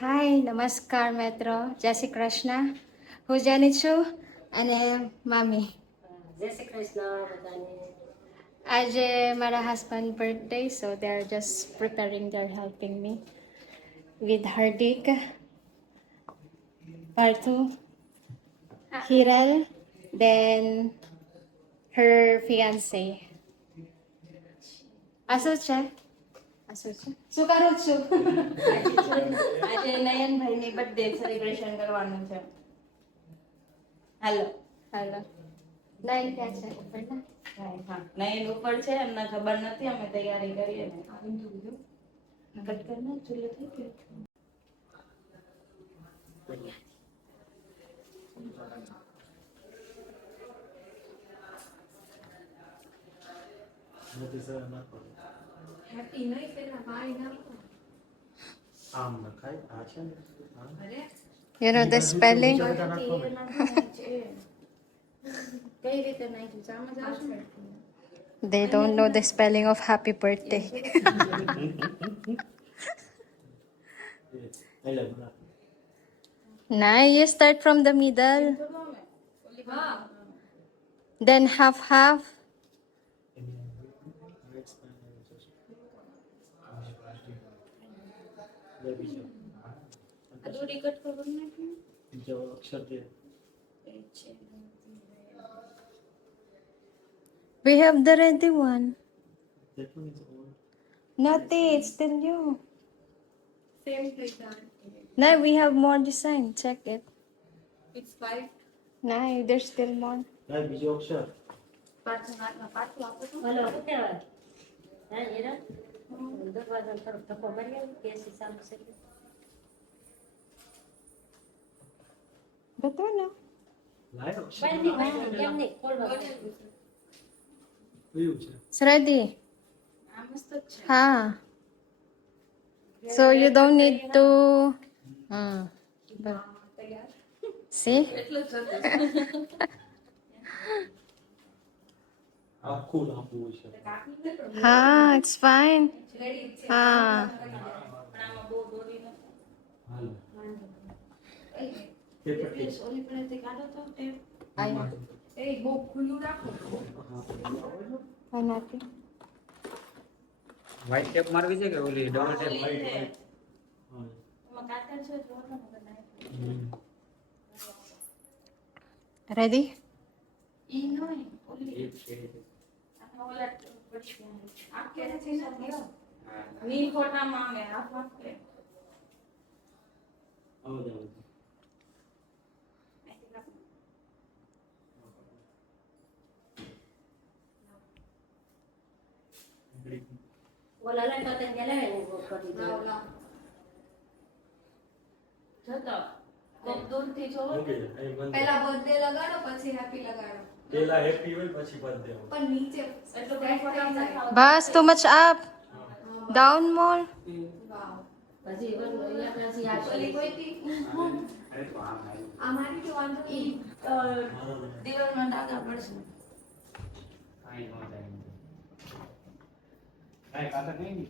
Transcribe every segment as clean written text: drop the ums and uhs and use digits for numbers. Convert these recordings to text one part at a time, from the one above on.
હાય નમસ્કાર મિત્રો, જય શ્રી કૃષ્ણ. હું જેની છું અને મામી. જય શ્રી કૃષ્ણ બધાને. આજે મારા husband birthday, so they are just preparing, they are helping me with Hardik, Parthu, Hiral, then her fiance. આ શું છે? શું કરું છું? આજે નયનભાઈની બર્થડે સેલિબ્રેશન કરવાનું છે. હાલો. હાલો. લાઈન ક્યાં છે? ઉપર ના? હા, નયન ઉપર છે, એમને ખબર નથી, અમે તૈયારી કરીએ ને. કટ કરના ચૂલો થઈ ગયો. હેપી નહીં પેલા પાણી નાખો. આમ નખાય આ છે ને અરે You know the spelling? કઈ રીતે નાખ્યું? ચામ જ આવશે. They don't know the spelling of happy birthday. એટલે બરાબર Now you start from the middle, હા then half half. દોરી કટ ખબર નથી. બીજો અક્ષર છે We have the ready one. that one is old. Not it's still new. Same થઈ જાય. Now we have more design. Check it. It's white. Now there's still more. લાય બીજો અક્ષર પાછું હાથમાં પાછું આપો તો. બોલો શું કહેવાય? હા હીરા દરવાજા તરફ ધક્કો મારી કેસી ચાલુ છે. That one, no? લાય અક્ષર બંધ નહીં, કેમ નહીં ખોલવા કયું છે It's ready. આ મસ્ત જ છે. Ha. So you don't need to. See? એટલું જ હતું. આખું લાંબુ છે Ha, it's fine. Ha. પણ આમાં બહુ દોરી નથી. હાલો તે પટ્ટી ઓલી પડેથી કાઢો તો ટેપ. એ બહુ ખુલ્લું રાખો. Why not? વ્હાઈટ ટેપ મારવી છે કે ઓલી ડબલ ટેપ ઓલી છે. હા એમાં કાતર છે, જોવો ને બનાવી. Ready? ઈ નહીં, ઓલી. એક છે આમાં ઓલા પડી ગયા. આ કેસે છે ને? ની ફોટામાં અમે આ ફોટો. આવો જાવ બોલા લે તો તે ગેલે ને કરી દો. લાવ લાવ. જોતો કોક દૂરથી જોવો ઓકે અહીં બંધ પહેલા બર્થડે લગાડો પછી હેપી લગાડો. પેલા હેપી હોય પછી બંધ દેવો પણ નીચે એટલું કઈ ફોટા દેખાવ. Bas, too much up. Down more. વાવ. પછી અહીંયા પછી આ ઓલી કોઈ થી અરે તો આમ આવ્યું. આ મારી તો વાંધો ઈ નહીં. દિવાલમાં ડાઘા પડશે. કાંઈ ન થાય. કાંઈ કાતર નહીં ને?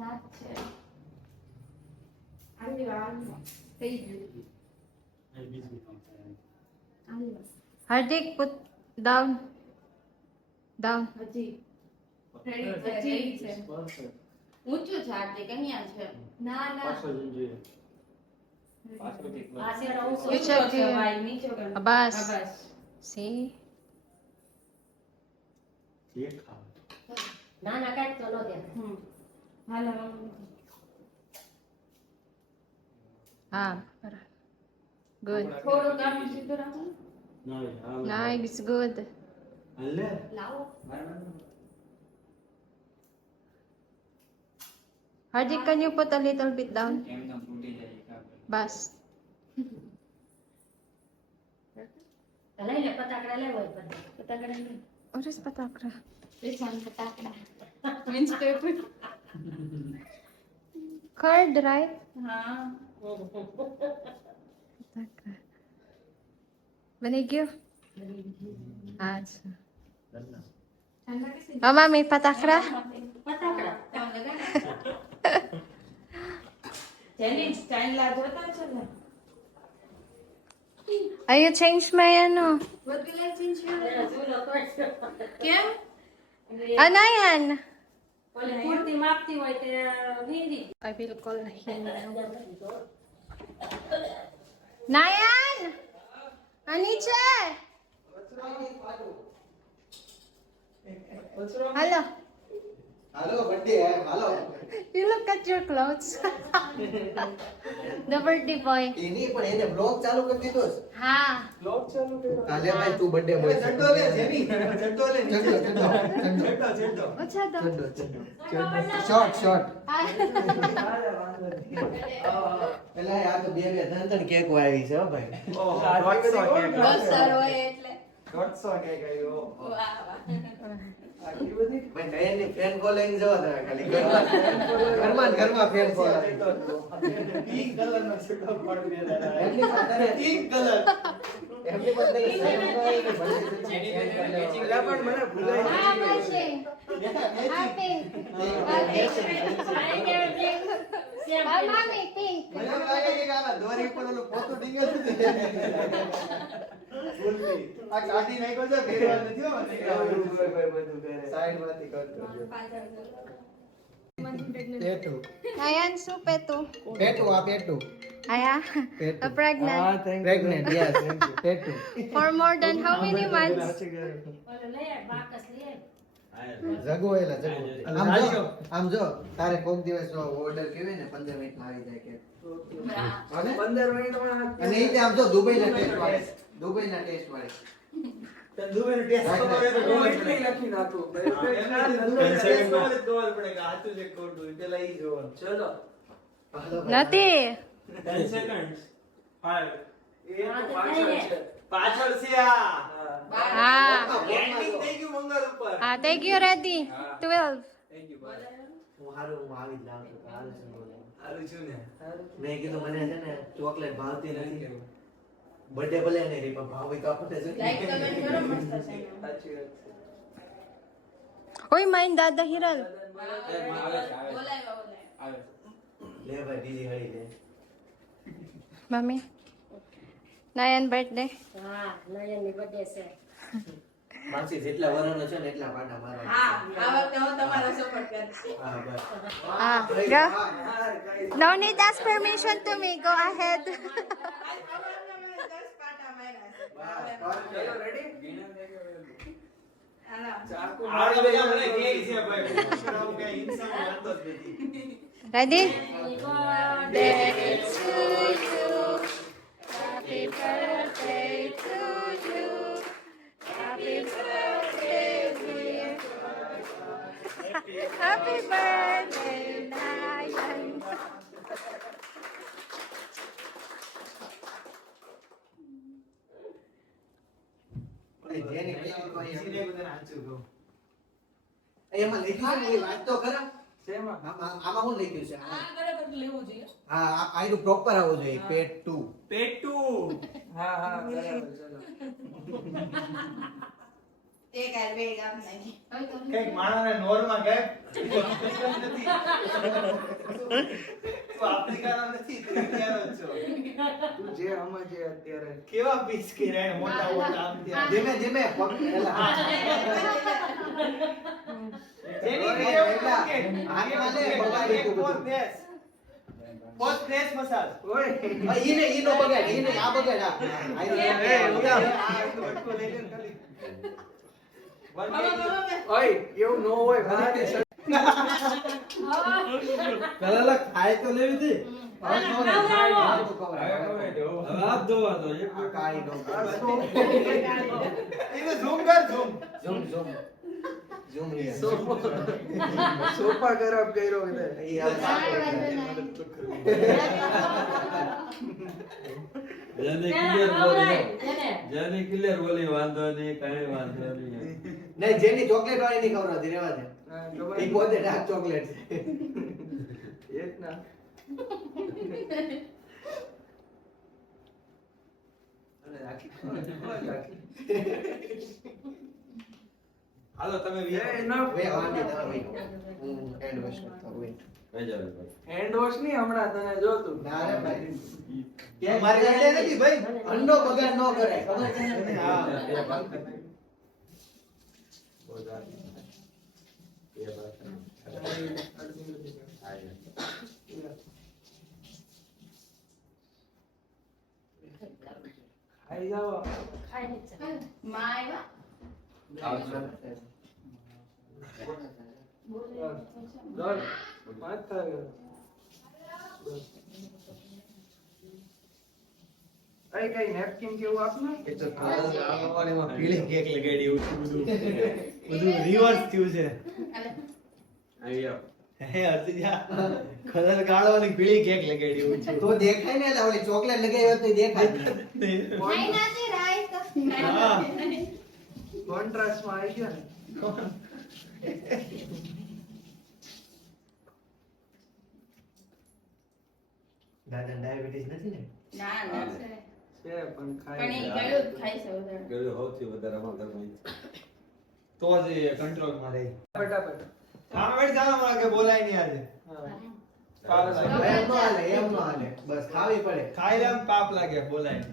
ના જ છે. આવી વાવ. થઈ ગયું. અહીં બીજું આવી વાવ. Hardik, put down. Down. હજી રેડી છે રેડી છે. બસ ઊંચું છે હાર્દિક, અહીંયા છે. ના ના પાછળ જઈને જોઈએ પાછળથી close. આ શેર ઓછો You ઊંચો check છે here. ભાઈ, નીચો કર. Abbas. હા, બસ. See? દેખાવ ના ના કાઢ તો નો દે. હાલો. Ah. Good. થોડુંક આમ સીધું રાખો. ના આવે Nice, it's good. હાલે લાવો. Hardik, can you put a little bit down? એમ તો તૂટી જાય કાપડ. Bas. લઈ લે પતાકડા લેવો હોય પણ. ફટાકડા નહીં. What is patakra? બેસન ફટાકડા. Means paper. Card, right? હા. Patakra. Bani gyo? Acha. ઠંડા કે સીધા? Oh, mami, patakra? પતાકડા તમે લગાડો. જેની ચાંદલા જોતા છે ને Are you changed my ano? What will I change your એનો ચૂલો તોડ્યો. કેમ? Anayan! ઓલી કુર્તી માપતી હોય તે Hindi. I will call him now. Nayan! Aniche! Hello. Hello birthday है hello You look at your clothes. The birthday boy. એની પણ એને બ્લોગ ચાલુ કરી દીધો છે Ha. હાલે ભાઈ તું બર્થડે બોય ચડ્ડો લે જેની ચડ્ડો લે ચડ્ડો ચડ્ડો ચડ્ડો What's that? ચડ્ડો શોર્ટ શોર્ટ પેલા આ તો બે ત્રણ ત્રણ કેક વાવી છે હો ભાઈ બહુ સારો હોય એટલે ભાઈ નયનની ફેન ફોલોઈંગ જો તમે ખાલી ઘરમાં ફેન ફોલોઈંગ એમની પાસે એમની પાસે પણ મને ભૂલાઈ Ah, Mashi. Ah, pink. Ah, pink. Ah, mommy, pink. મને એમ લાગે કે આ દોરી પર ઓલું પોતું ડીંગે છે ભૂલથી આ કાઢી નાખ્યો છે ફેરવા નથી હો બધું કરે સાઈડ માંથી કરતો પેટુ Ayan, supe to. પેટુ આ પેટુ Aya, a pregnant. Pregnant yes પેટુ For more than how many months? ઓલો લઈ આય, બાકસ લઈ આય. જગો એલા જગો આમ જો તારે કોક દિવસ ઓર્ડર કેવે ને 15 મિનિટમાં આવી જાય કે અને 15 મિનિટમાં અને ઈ આમ જો દુબઈના ટેસ્ટ વાળી તંદુરી ટેસ્ટ કરો તો એટલી લખી નાખો Nati. 10 seconds 5 પાછળ છે આ Ah. લેન્ડિંગ થઈ ગયું મંગળ ઉપર Ah, take you ready. 12. હું હારું હું આવી જ લાવ છું હારું છું ને મેં કીધું મને છે ને ચોકલેટ ભાવતી નથી બર્થડે ભલે નહીં રે પણ ભાવ કાપતે છે લાઈક કમેન્ટ કરો મસ્ત છે સાચી વાત Oy, mine Dada Hiral. બોલાવ્યા લે ભાઈ બીજી હળી લે Mami. Nayan birthday. હા, નયનની birthday છે. માનસી જેટલા વરનો છે ને એટલા પાટા મારવા હા આ વખતે હું તમારો સપોર્ટ કરીશ હા બસ Ah, go. No need ask permission to me. Go ahead. ચલો ready Ready? Happy birthday to you. Happy birthday to you. Happy birthday, dear. Happy birthday, Nayan. જેની પેલી કોઈ એમાં લખ્યું છે એ વાત તો ખરા આમાં શું લખ્યું છે આ બરાબર લેવું જોઈએ હા આયરું પ્રોપર આવવું જોઈએ પેટ 2 પેટુ એક આ બે ગામ નાખી કઈક માણસને નોર્મલ કે નથી તું આફ્રિકાનો નથી તું ઇન્ડિયાનો જ છો તું જે સમજે અત્યારે કેવા પીસ કે રે મોટા મોટા આમ ત્યાં ધીમે ધીમે પગ એલા જેની કે હાથમાં લે બગાડી તું પોત દેશ પોત દેશ મસાજ ઓય ઈનો બગાડ ઈને આ બગાડ આ ઉડા આ વટકો લઈ લે ખાલી ઓય એવું નો હોય પેલા ખાય તો લેવી હતી હાથ ધોવા તો એક કાઈ નો એને ઝૂમ કર ઝૂમ ઝૂમ સોફા ખરાબ કર્યો એટલે ઈ જેને ક્લિયર બોલી વાંધો નહીં કઈ વાંધો નહીં નહીં જેની ચોકલેટ વાળી નહીં ખવડાવતી રેવા દે ઈ પોતે ડાર્ક ચોકલેટ છે એક ના અને રાખી હાલો તમે વે વાંડી તમે હું હેન્ડ વોશ કરતો વેટ કઈ જાવ ભાઈ હેન્ડ વોશ નહીં હમણાં તને જોતું. ના રે ભાઈ કે મારી ગાડી નથી ભાઈ અંડો બગાડ ન કરે ખબર છે ને હા ખાઈ જાઓ. માં આવ્યા દોડ. પાંચ થઈ ગયો. કઈ નેપકિન કેવું આપને. એ તો આમાં ફીલિંગ કેક લગાડી એવું બધું રિવર્સ થયું છે આવી આવ હે અર્જુનયા કલર ગાળવાની ફીલિંગ કેક લગાડી એવું છે તો દેખાય ને એટલે ઓલી ચોકલેટ લગાવી હોય તો દેખાય હા કોન્ટ્રાસ્ટમાં આવી ગયા ને. દાદા ડાયાબિટીસ નથી ને ના ના છે પણ પણ ખાઈ એ ગળ્યું જ ખાય છે વધારે ગળ્યું સૌથી વધારે અમારા ઘરમાં તો જ કંટ્રોલ માં રહે ફટાફટ. કામ વેડ જાવા માં કે બોલાય નહીં આજે હા. એમ નો હાલે બસ ખાવી પડે ખાઈ લે આમ પાપ લાગે બોલાય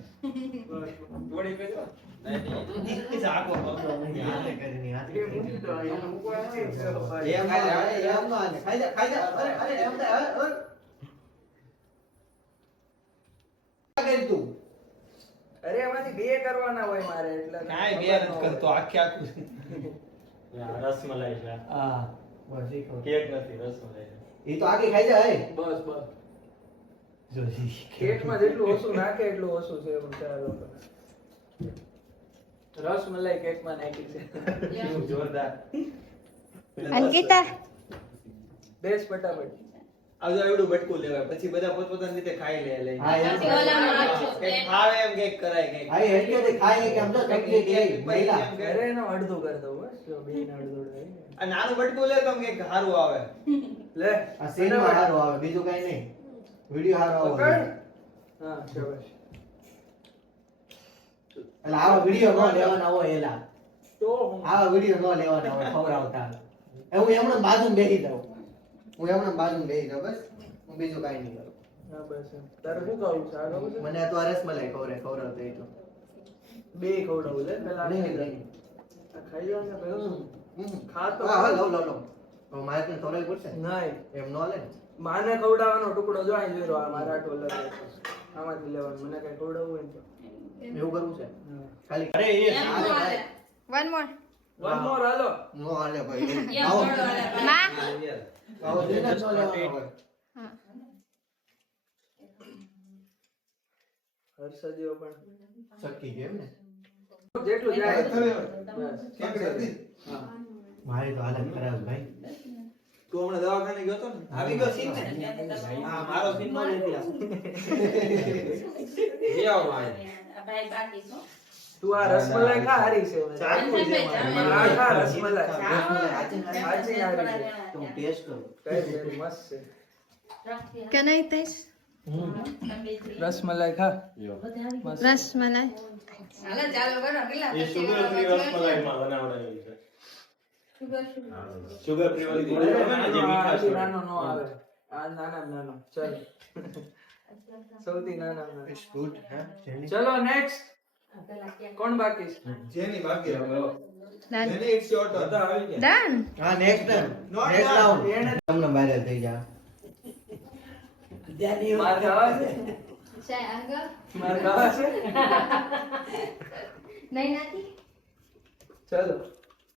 થોડી કહેજો જાગો હાથે કરીને હાથે એ મૂકી દો. અહીંયા મૂકવા નહીં. ચલો, bye. એમ નો હાલે ખાઈ જા અરે એમ થાય કરી તું અરે એમાંથી બે કરવાના હોય મારે એટલે કાઈ બે નથી કરતો આખે આખું રસમલાઈ છે હા બસ ઈ કહું. કેક નથી રસમલાઈ છે ઈ તો આખી ખાઈ જા હે બસ બસ જોજી કેકમાં જેટલું ઓછું નાખે એટલું ઓછું છે એમ ચાલો. રસમલાઈ કેકમાં નાખી છે. જોરદાર અંકિતા બેસ ફટાફટ. આવજો એવડું બટકું લેવાય પછી બધા પોતપોતાની રીતે ખાઈ લે લઈ હા એમ પછી ઓલામાં રાખજો. કંઈક ખાવે એમ કંઈક કરાય કંઈક હા હેડકે ખાઈ કે આમ તો તકલીફ ગઈ મહિલા ઘરે એનો અડધું કરી દઉં બસ જો બે ને અડધું થઈ ગયું. આ નાનું બટકું લે તો આમ કંઈક સારું આવે લે આ સીન માં હારો આવે બીજું કઈ નહીં વિડિયો હારો આવે પકડ. હા શાબાશ. એટલે આવા વિડિયો ન લેવાના હોય એલા તો હું આવા વિડિયો ન લેવાના હોય ખવડાવતા હું એમણે બાજુમાં બેસી જાઉં બસ હું બીજું કાઈ નહીં કરું હા બસ એમ. તારે શું ખાવું છે? આ ખાવું છે? મને આ તો આ રસમલાઈ ખવડાવતા ઈ તો બે ખવડાવું લે પેલા નહીં, આ નહીં. ખાઈ જાવ ને પેલું ખા તો હા લવ હવે મારે તને ખવડાવવી પડશે નહીં. એમ ન લે ને માને ખવડાવવાનો ટુકડો જો અહીં લેરો આ મારા ટોલર આમાંથી લેવાનું મને કઈ ખવડાવવું હોય ને તો. એવું કરવું છે હા. ખાલી અરે એ એમ નો હાલે. વન મોર One more હાલો. નો હાલે ભાઈ એમ આવો થોડું હાલે. માં આવો દિન જ ન લેવાનો હોય હા હર્ષદીઓ પણ શક્કી કેમ ને જેટલું જાય કેમ બસ. કરતી હા. મારી તો હાલત ખરાબ ભાઈ તું હમણાં દવાખાને ગયો તો ને આવી ગયો સીન ને હા મારો સીન માં નથી આ લઈ આવો ભાઈ આ ભાઈ બાકી છો તું આ રસમલાઈ ખા હારી છે ચાકુ છે આ ખા રસમલાઈ સાચી હારી છે. તો હું ટેસ્ટ કરું કઈ છે મસ્ત છે can I taste રસમલાઈ ખા રસમલાઈ હાલો ચાલો કરો પેલા એ સુગર ફ્રી રસમલાઈમાં બનાવડાવી છે સુગર ફ્રી વાળી ગોળી આવે ને જે મીઠાશ હજી વાળી. નાનો નો આવે આ નાના નાનો ચાલો સૌથી નાના નાનો ઇટ્સ ગુડ હા જેની ચલો નેક્સ્ટ કોણ બાકી છે જેની બાકી હવે done જેની ઇટ્સ યોર ટર્ન બધા આવી ગયા done હા next time Not next done. Round તમને વાયરલ થઈ જા માર ગાવા છે માર ગાવા છે નહીં નથી ચલો